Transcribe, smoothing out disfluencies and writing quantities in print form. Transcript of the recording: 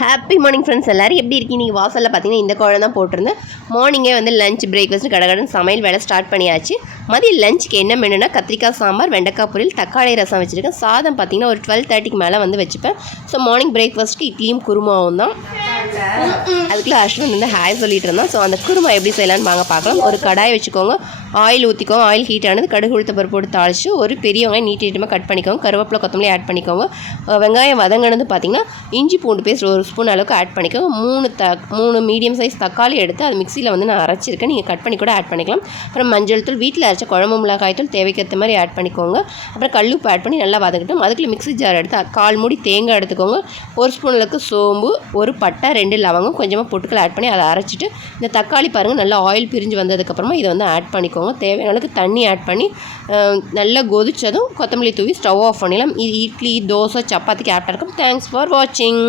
Happy morning friends, எல்லோரும் எப்படி இருக்கீங்க? நீங்கள் வாசலில் பார்த்தீங்கன்னா இந்த குழந்தை தான் போட்டிருந்தேன். மார்னிங்கே வந்து லஞ்ச் பிரேக்ஃபாஸ்ட் கடகடன் சமையல் வேலை ஸ்டார்ட் பண்ணியாச்சு. மதியம் லஞ்சுக்கு என்ன மெனுனா கத்திரிக்காய் சாம்பார், வெண்டைக்காய் பொரியல், தக்காளி ரசம் வச்சுருக்கேன். சாதம் பார்த்தீங்கன்னா ஒரு 12:30க்கு மேலே வந்து வச்சுப்பேன். ஸோ மார்னிங் பிரேக்ஃபாஸ்ட்டுக்கு இட்லியும் குருமாவும் தான். அதுக்குள்ளே அஸ்வின் வந்து ஹாய் சொல்லிட்டு இருந்தான். ஸோ அந்த குருமா எப்படி செய்யலான்னு வாங்க பார்க்கலாம். ஒரு கடாய் வச்சுக்கோங்க, ஆயில் ஊற்றிக்கோங்க. ஆயில் ஹீட் ஆனது கடுகு உளுத்த பருப்பு போட்டு தாளித்து ஒரு பெரிய வெங்காயம் நீட் நீட்டமாக கட் பண்ணிக்கோங்க. கருவேப்பிலை கொத்தமல்லி ஆட் பண்ணிக்கோங்க. வெங்காயம் வதங்கினது பார்த்தீங்கன்னா இஞ்சி பூண்டு பேஸ்ட் ஒரு ஸ்பூன் அளவுக்கு ஆட் பண்ணிக்கோங்க. மூணு மீடியம் சைஸ் தக்காளி எடுத்து அது மிக்சியில் வந்து நான் அரைச்சிருக்கேன். நீங்கள் கட் பண்ணி கூட ஆட் பண்ணிக்கலாம். அப்புறம் மஞ்சள் தூள், வீட்டில் அரைச்ச குழம்பு மிளகாய் தூள் தேவைக்கேற்ற மாதிரி ஆட் பண்ணிக்கோங்க. அப்புறம் கல்லுப்பு ஆட் பண்ணி நல்லா வதக்கட்டும். அதுக்குள்ளே மிக்ஸி ஜார் எடுத்து 1/4 மூடி தேங்காய் எடுத்துக்கோங்க. ஒரு ஸ்பூன் அளவுக்கு சோம்பு, ஒரு பட்டை, 2 லவங்கம், கொஞ்சமாக பொட்டுக்கள் ஆட் பண்ணி அதை அரைச்சிட்டு இந்த தக்காளி பாருங்கள் நல்லா ஆயில் பிரிஞ்சு வந்ததுக்கப்புறமா இதை வந்து ஆட் பண்ணிக்கோங்க. தேவையான அளவுக்கு தண்ணி ஆட் பண்ணி நல்லா கொதிச்சதும் கொத்தமல்லி தூவி ஸ்டவ் ஆஃப் பண்ணிடலாம். இது இட்லி, தோசை, சப்பாத்திக்கு ஆப்டாக இருக்கும். தேங்க்ஸ் ஃபார் வாட்சிங்.